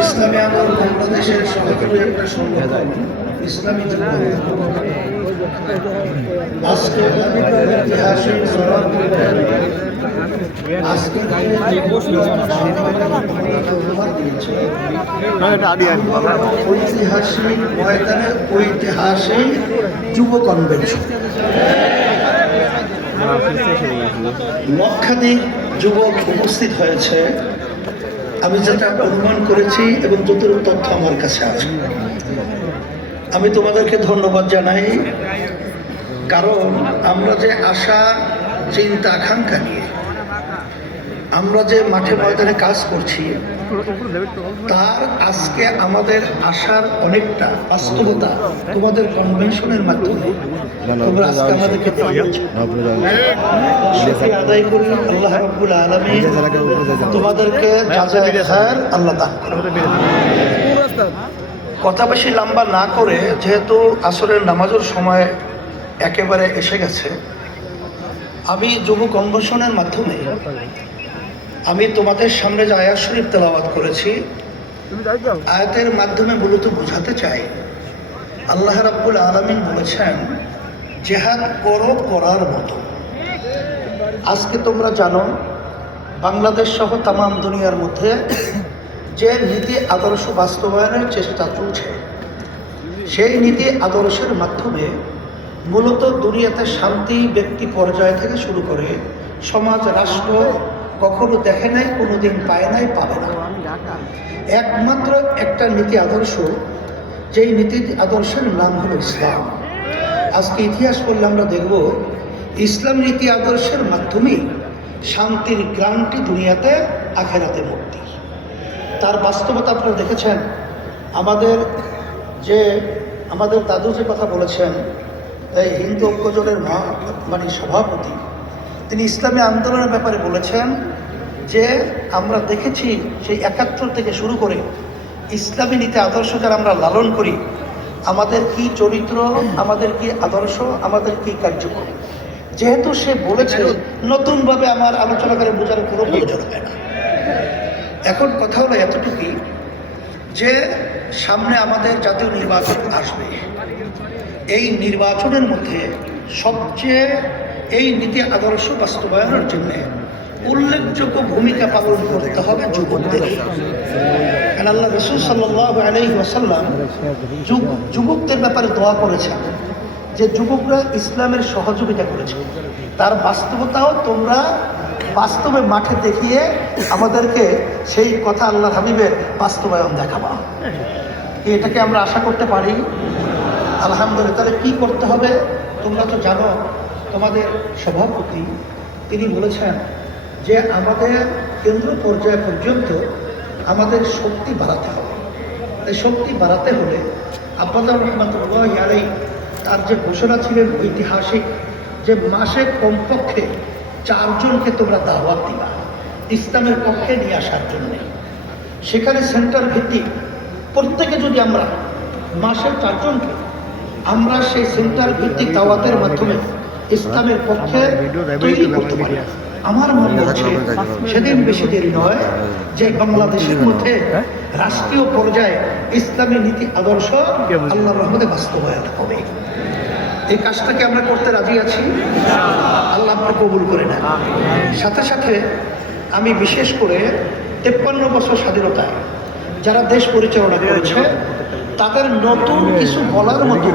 ইসলামী আন্দোলন বাংলাদেশের একটা সংগঠন ইসলামী। আজকে ঐতিহাসিক ঐতিহাসিক ময়দানে ঐতিহাসিক যুব কনভেনশন লক্ষাধিক যুবক উপস্থিত হয়েছে। আমি যেটা অনুমান করেছি এবং যতটুকু তথ্য আমার কাছে আছে। আমি তোমাদেরকে ধন্যবাদ জানাই, কারণ আমরা যে আশা, চিন্তা, আকাঙ্ক্ষা নিয়ে আমরা যে মাঠে ময়দানে কাজ করছি তার আজকে আমাদের আসার অনেকটা বাস্তবতা তোমাদের কনভেনশনের মাধ্যমে। তোমরা আজকে আমাদেরকে আদায় করি আল্লাহ রাব্বুল আলামিন তোমাদেরকে আল্লাহ দান কথা বেশি লম্বা না করে যেহেতু আসরের নামাজের সময় একেবারে এসে গেছে আমি যুব কনভেনশনের মাধ্যমে আমি তোমাদের সামনে যে আয়াত শরীফ তেলাওয়াত করেছি আয়াতের মাধ্যমে মূলত বোঝাতে চাই। আল্লাহ রাব্বুল আলামিন বলেছেন জেহাদ করো করার মতো। আজকে তোমরা জানো বাংলাদেশ সহ তামাম দুনিয়ার মধ্যে যে নীতি আদর্শ বাস্তবায়নের চেষ্টা চলছে সেই নীতি আদর্শের মাধ্যমে মূলত দুনিয়াতে শান্তি ব্যক্তি পর্যায় থেকে শুরু করে সমাজ রাষ্ট্র কখনো দেখে নাই কোনো দিন পায় নাই, পাবে না। একমাত্র একটা নীতি আদর্শ, যেই নীতি আদর্শের নাম হলো ইসলাম। আজকে ইতিহাস করলে আমরা দেখব, ইসলাম নীতি আদর্শের মাধ্যমেই শান্তির গ্রান্টি দুনিয়াতে আখেরাতে মুক্তি। তার বাস্তবতা আপনারা দেখেছেন। আমাদের যে, আমাদের দাদু যে কথা বলেছেন, এই হিন্দু ঐক্যজোটের মহা- মানে সভাপতি তিনি ইসলামী আন্দোলনের ব্যাপারে বলেছেন যে আমরা দেখেছি সেই একাত্তর থেকে শুরু করে ইসলামী নীতি আদর্শ যারা আমরা লালন করি, আমাদের কি চরিত্র, আমাদের কি আদর্শ, আমাদের কি কার্যক্রম। যেহেতু সে বলেছে, নতুনভাবে আমার আলোচনা করে বোঝার কোনো প্রয়োজন হয় না। এখন কথা হলো এতটুকুই যে সামনে আমাদের জাতীয় নির্বাচন আসবে। এই নির্বাচনের মধ্যে সবচেয়ে এই নীতি আদর্শ বাস্তবায়নের জন্য উল্লেখযোগ্য ভূমিকা পালন করতে হবে যুবকদের। আল্লাহ রসুল সাল্লাহ আলহি ওয়াসাল্লাম যুব- যুবকদের ব্যাপারে দোয়া করেছেন যে যুবকরা ইসলামের সহযোগিতা করেছে। তার বাস্তবতাও তোমরা বাস্তবে মাঠে দেখিয়ে আমাদেরকে সেই কথা আল্লাহ হাবিবের বাস্তবায়ন দেখাবা। এটাকে আমরা আশা করতে পারি? আলহামদুলিল্লাহ, তাহলে কী করতে হবে? তোমরা তো জানো তোমাদের সভাপতি, তিনি বলেছেন যে আমাদের কেন্দ্র পর্যায় পর্যন্ত আমাদের শক্তি বাড়াতে হবে। তাই শক্তি বাড়াতে হলে আব্বাদুর রহমতুল্লাহ তার যে ঘোষণা ছিলেন ঐতিহাসিক, যে মাসে কমপক্ষে চারজনকে তোমরা দাওয়াত দিবা, ইসলামের পক্ষে নিয়ে আসার জন্যে। সেখানে সেন্টার ভিত্তিক প্রত্যেকে যদি আমরা মাসে চারজনকে আমরা সেই সেন্টার ভিত্তিক দাওয়াতের মাধ্যমে ইসলামের পক্ষে তৈরি করতে পারি। আমার মনে হচ্ছে সেদিন বেশি দেরি নয় যে বাংলাদেশের মধ্যে রাষ্ট্রীয় পর্যায়ে ইসলামী নীতি আদর্শ আল্লাহ রহমতে বাস্তবায়ন হবে। এই কাজটাকে আমরা করতে রাজি আছি। আল্লাহ আমরা কবুল করে নেন। সাথে সাথে আমি বিশেষ করে তেপ্পান্ন বছর স্বাধীনতায় যারা দেশ পরিচালনা করেছে তাদের নতুন কিছু বলার মতো,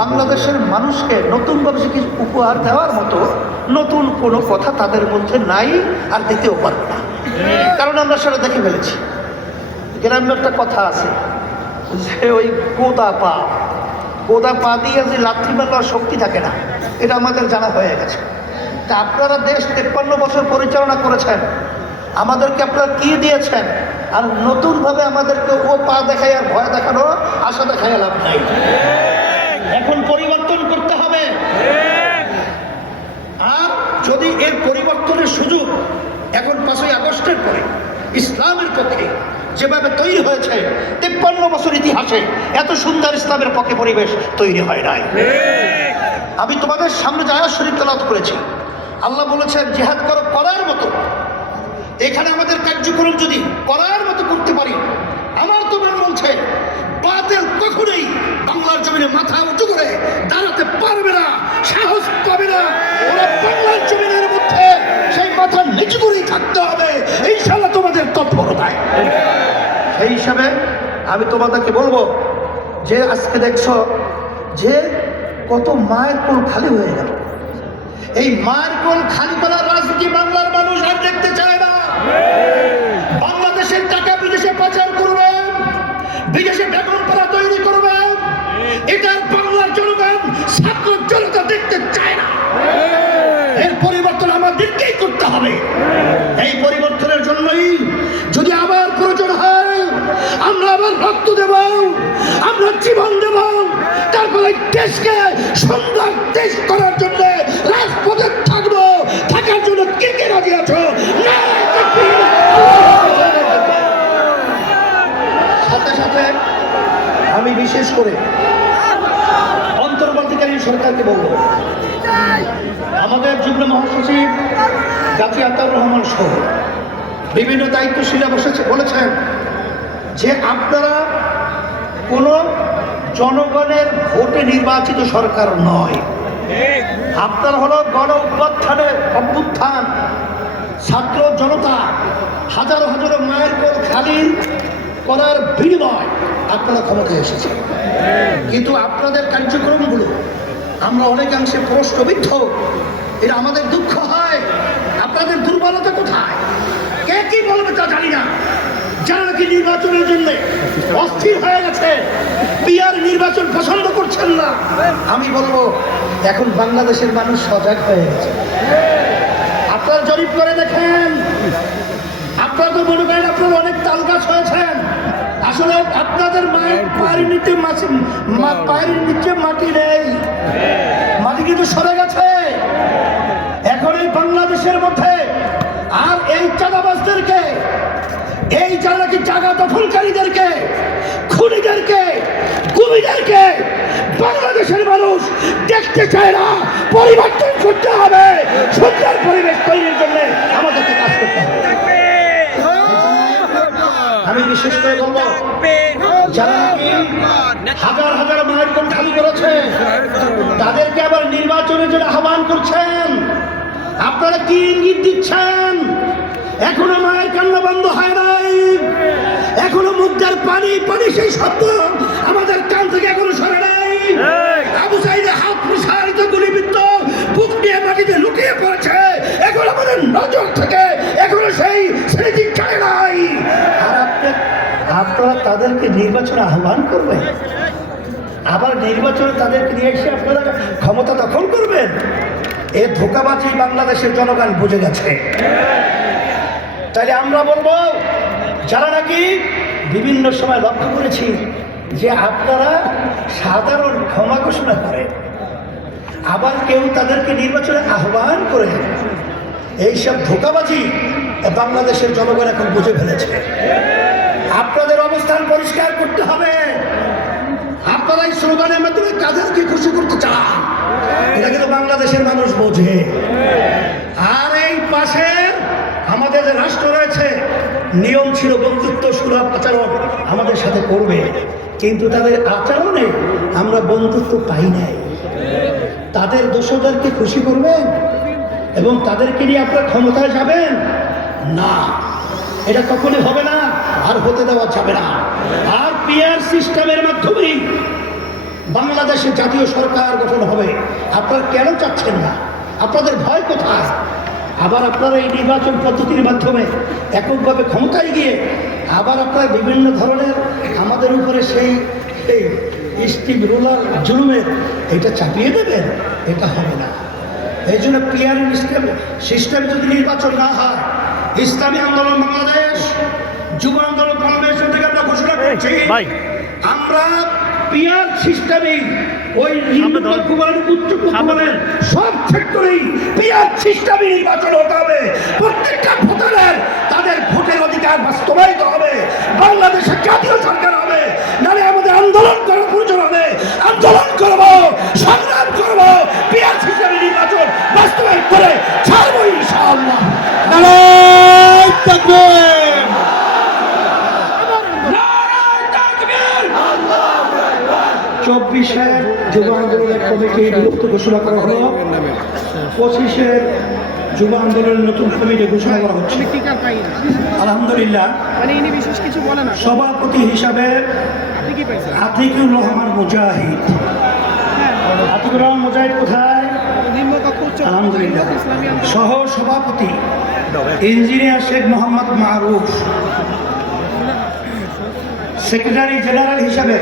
বাংলাদেশের মানুষকে নতুনভাবে কিছু উপহার দেওয়ার মতো নতুন কোনো কথা তাদের মধ্যে নাই আর দিতেও পারবে না। কারণ আমরা সেটা দেখে ফেলেছি। গ্রামে একটা কথা আছে যে ওই গোদা পা কোদা পা দিয়ে যে লাথি মারবার শক্তি থাকে না, এটা আমাদের জানা হয়ে গেছে। তা আপনারা দেশ তেপ্পান্ন বছর পরিচালনা করেছেন, আমাদেরকে আপনারা কি দিয়েছেন? আর নতুনভাবে আমাদেরকে ও পা দেখাই আর ভয় দেখানো আশা দেখাই লাভ নাই। এখন পরিবর্তন করতে হবে। আর যদি এর পরিবর্তনের সুযোগ এখন পাঁচই আগস্টের পরে ইসলামের পক্ষে যেভাবে তৈরি হয়েছে, তেপ্পান্ন বছর ইতিহাসে এত সুন্দর ইসলামের পক্ষে পরিবেশ তৈরি হয় নাই। আমি তোমাদের সামনে জায়াজ শরীফ তেলাওয়াত করেছি, আল্লাহ বলেছেন, জেহাদ করো করার মতো এখানে আমাদের কার্যক্রম যদি করার মতো করতে পারি, আমার তো মনে বলছে, বাতিল কখনোই বাংলার জমিনে মাথা উঁচু করে দাঁড়াতে পারবে না, সাহস পাবে না। ওরা বাংলার জমিনের মধ্যে সেই মাথা নিচু করেই থাকতে হবে। ইনশাল্লাহ তোমাদের তৎপরতায় সেই হিসাবে আমি তোমাদেরকে বলব, যে আজকে দেখছ যে কত মায়ের কোল খালি হয়ে গেল। এই মায়ের কোল খালি করার জীবন দেব তারপরে দেশকে সুন্দর দেশ করার জন্য রাজপথে থাকব থাকার জন্য কে কে রাজি আছো। সাথে সাথে আমি বিশেষ করে অন্তর্বর্তীকালীন সরকারকে বলব আমাদের যুগ্ম মহাসচিব জাতি আতার রহমান সহ বিভিন্ন দায়িত্বশীলা বসেছে, বলেছেন যে আপনারা কোনো জনগণের ভোটে নির্বাচিত সরকার নয়। আপনার হলো গণ অভ্যুত্থানের অভ্যুত্থান। ছাত্র জনতা হাজার হাজারো মায়ের কোল খালি করার বিনিময় আপনারা ক্ষমতায় এসেছে কিন্তু আপনাদের কার্যক্রমগুলো, আমরা অনেকাংশে প্রশ্নবিদ্ধ। এটা আমাদের দুঃখ হয়। আপনাদের দুর্বলতা কোথায়? কে কি বলবে তা জানি না। যারা নাকি নির্বাচনের জন্য অস্থির হয়ে গেছে। বিয়ার নির্বাচন পছন্দ করছেন না। আমি বলব এখন বাংলাদেশের মানুষ সজাগ হয়ে গেছে। আপনারা জরিপ করে দেখেন। আপনারা তো মনে করেন আপনারা অনেক তাল গাছ হয়েছেন। আসলে আপনাদের মায়ের পায়ের নিচে মাছি পায়ের নিচে মাটি নেই। মাটি কিন্তু সরে গেছে। এখন এই বাংলাদেশের মধ্যে আর এই চাঁদাবাজদেরকে, এই যারা নাকি জায়গা দখলকারীদেরকে, খুনিদেরকে কুমিদেরকে বাংলাদেশের মানুষ দেখতে চায় না, পরিবর্তন করতে হবে, সুন্দর পরিবেশ তৈরির জন্য আমাদেরকে কাজ করতে হবে। আমি বিশেষ করে বলব, যারা হাজার হাজার মায়ের কোন খালি করেছে, তাদেরকে আবার নির্বাচনের জন্য আহ্বান করছেন। আপনারা কি ইঙ্গিত দিচ্ছেন? এখনও মায়ের কান্না বন্ধ হয় নাই। এখনও মুদ্রার পানি পানি সেই শব্দ আমাদের কান থেকে এখনও সরে নাই। আবু সাইদে হাত প্রসারিত গুলিবিদ্ধ বুক নিয়ে মাটিতে লুকিয়ে পড়েছে। এখন আমাদের নজর থেকে এখনও সেই স্মৃতি ছাড়ে নাই। আর আপনারা তাদেরকে নির্বাচনে আহ্বান করবেন? আবার নির্বাচনে তাদেরকে নিয়ে এসে আপনারা ক্ষমতা দখল করবেন? এ ধোকাবাজি বাংলাদেশের জনগণ বুঝে গেছে। তাহলে আমরা বলব, যারা নাকি বিভিন্ন সময় লক্ষ্য করেছি যে আপনারা সাধারণ ক্ষমা ঘোষণা করেন, আবার কেউ তাদেরকে নির্বাচনে আহ্বান করে এইসব ধোকাবাজি বাংলাদেশের জনগণ এখন বুঝে ফেলেছে। আপনাদের অবস্থান পরিষ্কার করতে হবে। আপনারা এই স্লোগানের মাধ্যমে কাদেরকে খুশি করতে চান? এটা কিন্তু বাংলাদেশের মানুষ বোঝে। আর এই পাশে আমাদের যে রাষ্ট্র রয়েছে, নিয়ম ছিল বন্ধুত্ব, সুলভ আচরণ আমাদের সাথে করবে। কিন্তু তাদের আচরণে আমরা বন্ধুত্ব পাই নাই। তাদের দোষদেরকে খুশি করবেন? এবং তাদেরকে নিয়ে আপনার ক্ষমতায় যাবেন? না। এটা কখনই হবে না, আর হতে দেওয়া যাবে না। আর পিয়ার সিস্টেমের মাধ্যমেই বাংলাদেশে জাতীয় সরকার গঠন হবে। আপনারা কেন চাচ্ছেন না? আপনাদের ভয় কোথায়? আবার আপনারা এই নির্বাচন পদ্ধতির মাধ্যমে এককভাবে ক্ষমতায় গিয়ে আবার আপনারা বিভিন্ন ধরনের আমাদের উপরে সেই স্টিম রুলার জুলুমের এটা চাপিয়ে দেবেন? এটা হবে না। এই জন্য পিয়ার সিস্টেম সিস্টেম যদি নির্বাচন না হয় ইসলামী আন্দোলন বাংলাদেশ যুব আন্দোলন বাংলাদেশ থেকে আমরা ঘোষণা করছি ভাই। আমরা পিয়ার সিস্টেমে ওই নিম্ন কুমার বলেন উচ্চ বলেন সব ক্ষেত্রেই পিয়ার সিস্টেমে নির্বাচন হতে হবে। প্রত্যেকটা ভোটারের তাদের ভোটের অধিকার বাস্তবায়িত হবে। বাংলাদেশের জাতীয় সরকার হবে। নাহলে আমাদের আন্দোলন করার প্রয়োজন হবে। আন্দোলন করব সংগ্রাম করব পিয়ার সিস্টেমে নির্বাচন বাস্তবায়ন করে ছাড়বো ইনশাআল্লাহ নারায় তাকবীর নারায় তাকবীর! চব্বিশের যুব কমিটি বিলুপ্ত ঘোষণা করা হলো। পঁচিশের যুব আন্দোলনের নতুন কমিটি ঘোষণা করা হচ্ছে। আলহামদুলিল্লাহ। মানে সভাপতি হিসাবে আতিকুর রহমান মুজাহিদ। হ্যাঁ। আতিকুর রহমান মুজাহিদ কোথায়? আলহামদুলিল্লাহ। সহ সভাপতি engineer Sheikh Mohammad Maruf secretary general হিসাবে